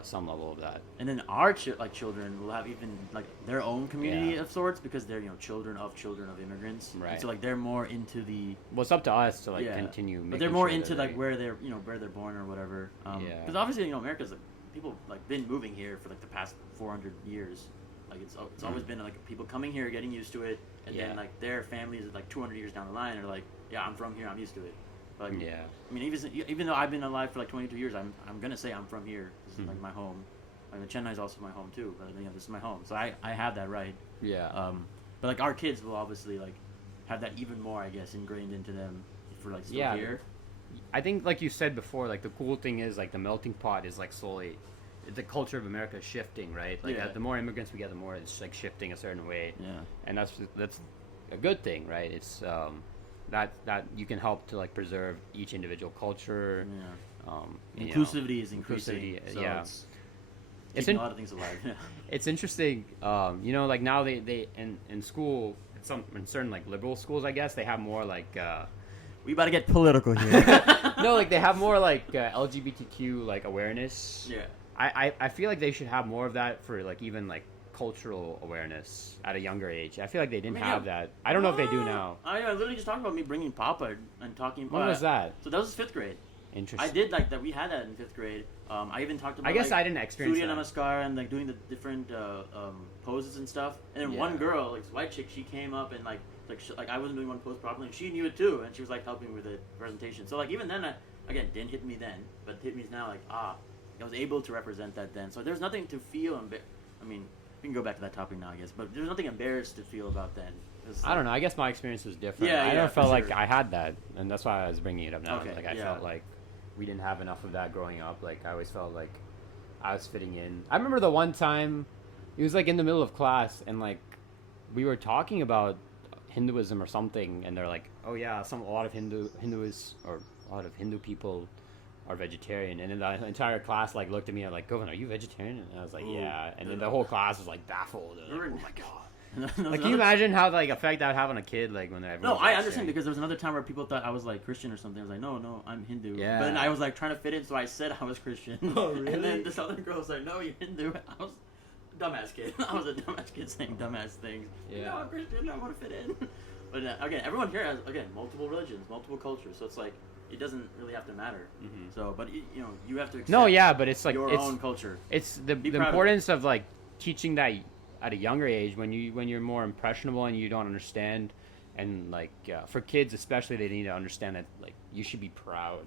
some level of that. And then our children will have even like their own community of sorts because they're children of immigrants. Right. And so like they're more into the. Well, it's up to us to like continue. But they're more into like where they're born or whatever. Because obviously America's like people like been moving here for like the past 400 years. Like it's always been like people coming here, getting used to it, and then like their families like 200 years down the line are like, I'm from here, I'm used to it. But, I mean, even though I've been alive for like 22 years, I'm gonna say I'm from here. This is like my home. I mean, Chennai is also my home too, but this is my home, so I have that right. But like our kids will obviously like have that even more, I guess, ingrained into them if we're like still here. I think, like you said before, like the cool thing is like the melting pot is like slowly, the culture of America is shifting, right? Like the more immigrants we get, the more it's like shifting a certain way. And that's a good thing, right? It's that you can help to like preserve each individual culture. Inclusivity is increasing. It's a lot of things alive. It's interesting. Like now they in school, in certain like liberal schools, I guess they have more like. We about to get political here. No, like they have more like LGBTQ like awareness. I feel like they should have more of that for like even like cultural awareness at a younger age. I feel like they didn't have that. I don't know if they do now. I literally just talked about me bringing Papa and talking. When was that? So that was 5th grade. Interesting. I did like that. We had that in 5th grade. I even talked about. I guess I didn't experience Surya Namaskar and like doing the different poses and stuff. And then one girl, like white chick, she came up and like I wasn't doing one pose properly, and she knew it too, and she was like helping with the presentation. So like even then, again, didn't hit me then, but hit me now. Like I was able to represent that then. So there's nothing to feel I mean, we can go back to that topic now, I guess. But there's nothing embarrassed to feel about then. I don't know. I guess my experience was different. Yeah, I yeah, never felt for like sure. I had that, and that's why I was bringing it up now. Okay, Like I yeah. felt like we didn't have enough of that growing up. Like I always felt like I was fitting in. I remember the one time, it was like in the middle of class, and like we were talking about Hinduism or something, and they're like, "Oh yeah, a lot of Hindus or a lot of Hindu people are vegetarian," and then the entire class like looked at me and like, "Govan, are you vegetarian?" And I was like, Ooh. "Yeah," and then the whole class was like baffled. Like, oh my god. Like, can you imagine how like effect that would have on a kid? Like when they're No, I understand because there was another time where people thought I was like Christian or something. I was like, no, I'm Hindu. Yeah. But then I was like trying to fit in, so I said I was Christian. Oh, really? And then this other girl was like, no, you're Hindu. I was a dumbass kid. I was a dumbass kid saying dumbass things. Yeah. No, I'm Christian. I want to fit in. But again, everyone here has multiple religions, multiple cultures. So it's like it doesn't really have to matter. Mm-hmm. So, but you have to accept No, yeah, but it's like your it's own culture. it's the Be proud of importance of like teaching that at a younger age when you're more impressionable and you don't understand, and like for kids especially, they need to understand that like you should be proud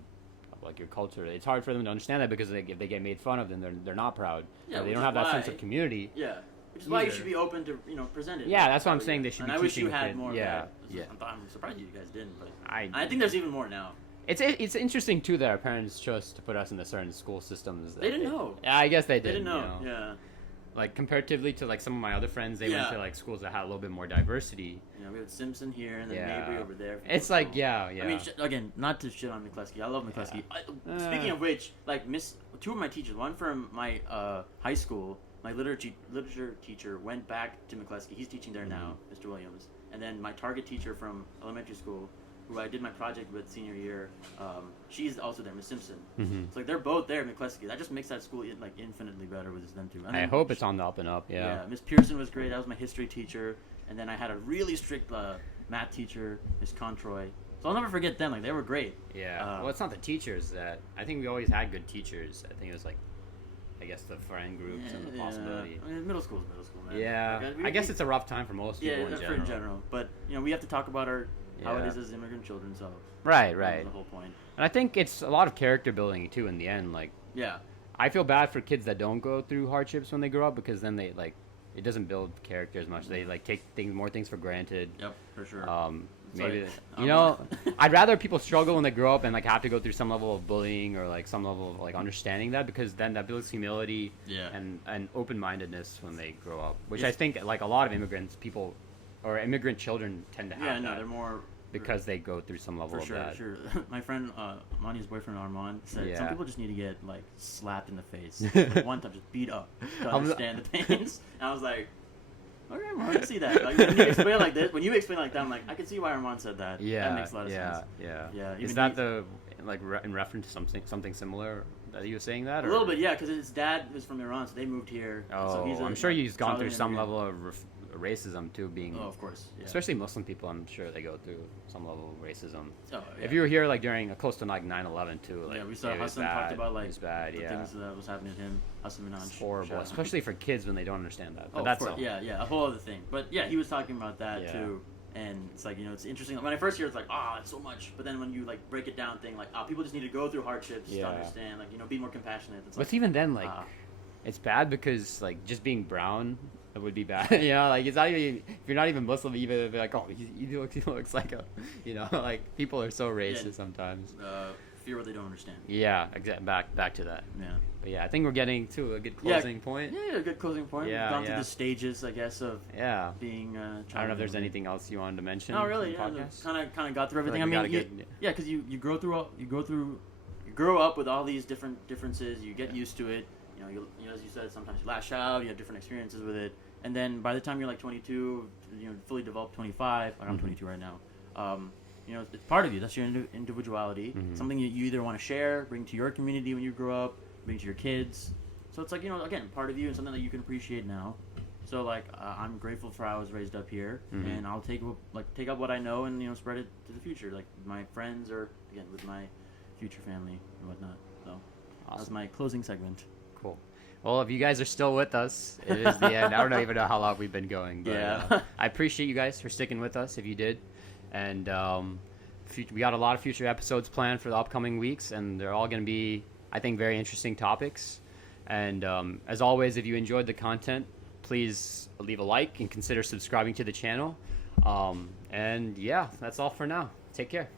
of like your culture. It's hard for them to understand that because if they get made fun of, then they're not proud. Yeah, they which don't is have that why- sense of community. Yeah. Which is why you Either. should be open to present it. Yeah, that's what I'm saying. They should and be I wish teaching you had kids. more. Yeah, of that. yeah. I'm surprised you guys didn't, but I think there's even more now. It's interesting too that our parents chose to put us in the certain school systems. They didn't know. Yeah, I guess they They did. didn't know. Yeah. Like comparatively to like some of my other friends, they went Yeah. to like schools that had a little bit more diversity. We had Simpson here and then Yeah. Mabry over there. It's like yeah. I mean, again, not to shit on McCleskey. I love McCleskey. Speaking of which, like two of my teachers, one from my high school, my literature teacher went back to McCleskey. He's teaching there now, Mr. Williams. And then my target teacher from elementary school, who I did my project with senior year, she's also there, Miss Simpson. Mm-hmm. So like they're both there at McCleskey. That just makes that school like infinitely better with them two. And I then hope it's on the up and up. Yeah. Miss Pearson was great. That was my history teacher. And then I had a really strict math teacher, Miss Controy. So I'll never forget them. Like they were great. Yeah. Well, it's not the teachers that I think we always had good teachers. I think it was like, I guess the friend groups and the possibility. I mean, middle school is middle school, man. Yeah. Like, I guess it's a rough time for most people in general. in general. But we have to talk about how it Yeah. is as immigrant children. So Right. that's the whole point. And I think it's a lot of character building too. In the end, like Yeah. I feel bad for kids that don't go through hardships when they grow up because then they like it doesn't build character as much. They like take more things for granted. Yep, for sure. Maybe Sorry. I'd rather people struggle when they grow up and like have to go through some level of bullying or like some level of like understanding that, because then that builds humility Yeah. and open-mindedness when they grow up, which I think like a lot of people or immigrant children tend to have Yeah, no, that they're more because they go through some level for of sure. that. Sure. My friend Mani's boyfriend Armand said some Yeah. people just need to get like slapped in the face like, one time, just beat up to understand the pains. And I was like, okay, well, I can see that. Like, when you explain it like this, when you explain it like that, I'm like, I can see why Armand said that. Yeah, that makes a lot of sense. Yeah. Yeah, Is even that he- the like in reference to something similar that you were saying that? A or? little bit, yeah, because his dad is from Iran, so they moved here. Oh, so he's I'm sure he's gone through Southern some immigrant. level of racism too, being Oh, of course. Yeah. especially Muslim people. I'm sure they go through some level of racism. Oh, yeah. If you were here like during close to like 9/11 too, like Yeah, we saw it was Hassan bad. talked about like it was bad, the yeah. things that was happening to him. Hassan Minaj. It's horrible, Shout out. especially for kids when they don't understand that. But Oh, that's of course. all. Yeah, a whole other thing. But yeah, he was talking about that Yeah. too. And it's like, it's interesting. When I first hear it, it's like, it's so much. But then when you like break it down, think like, people just need to go through hardships to Yeah. understand. Like, be more compassionate. It's But like, even then, like, it's bad because like just being brown it would be bad. Like it's not even if you're not even Muslim, even if they're like, oh, he looks like a, like people are so racist sometimes. fear what they don't understand. Yeah, exactly. Back to that. Yeah. But yeah, I think we're getting to a good closing point. Yeah, a good closing point. Yeah, We've gone through yeah. the stages, I guess, of Yeah. being. I don't know if there's anything else you wanted to mention. No, really. in the Yeah, podcast? kind of got through everything. like I we mean, got a good- yeah, because you grow up with all these differences. You get used to it. You as you said, sometimes you lash out. You have different experiences with it, and then by the time you're like 22, fully developed 25. Like I'm 22 right now. It's part of you. That's your individuality. Something you either want to share, bring to your community when you grow up, bring to your kids. So it's like, again, part of you and something that you can appreciate now. So like, I'm grateful for how I was raised up here, and I'll take up what I know and spread it to the future, like with my friends or again with my future family and whatnot. So that's my closing segment. Cool. Well, if you guys are still with us, it is the end. I don't even know how long we've been going, but Yeah. I appreciate you guys for sticking with us if you did. And we got a lot of future episodes planned for the upcoming weeks, and they're all going to be, I think, very interesting topics. And as always, if you enjoyed the content, please leave a like and consider subscribing to the channel. And yeah, that's all for now. Take care.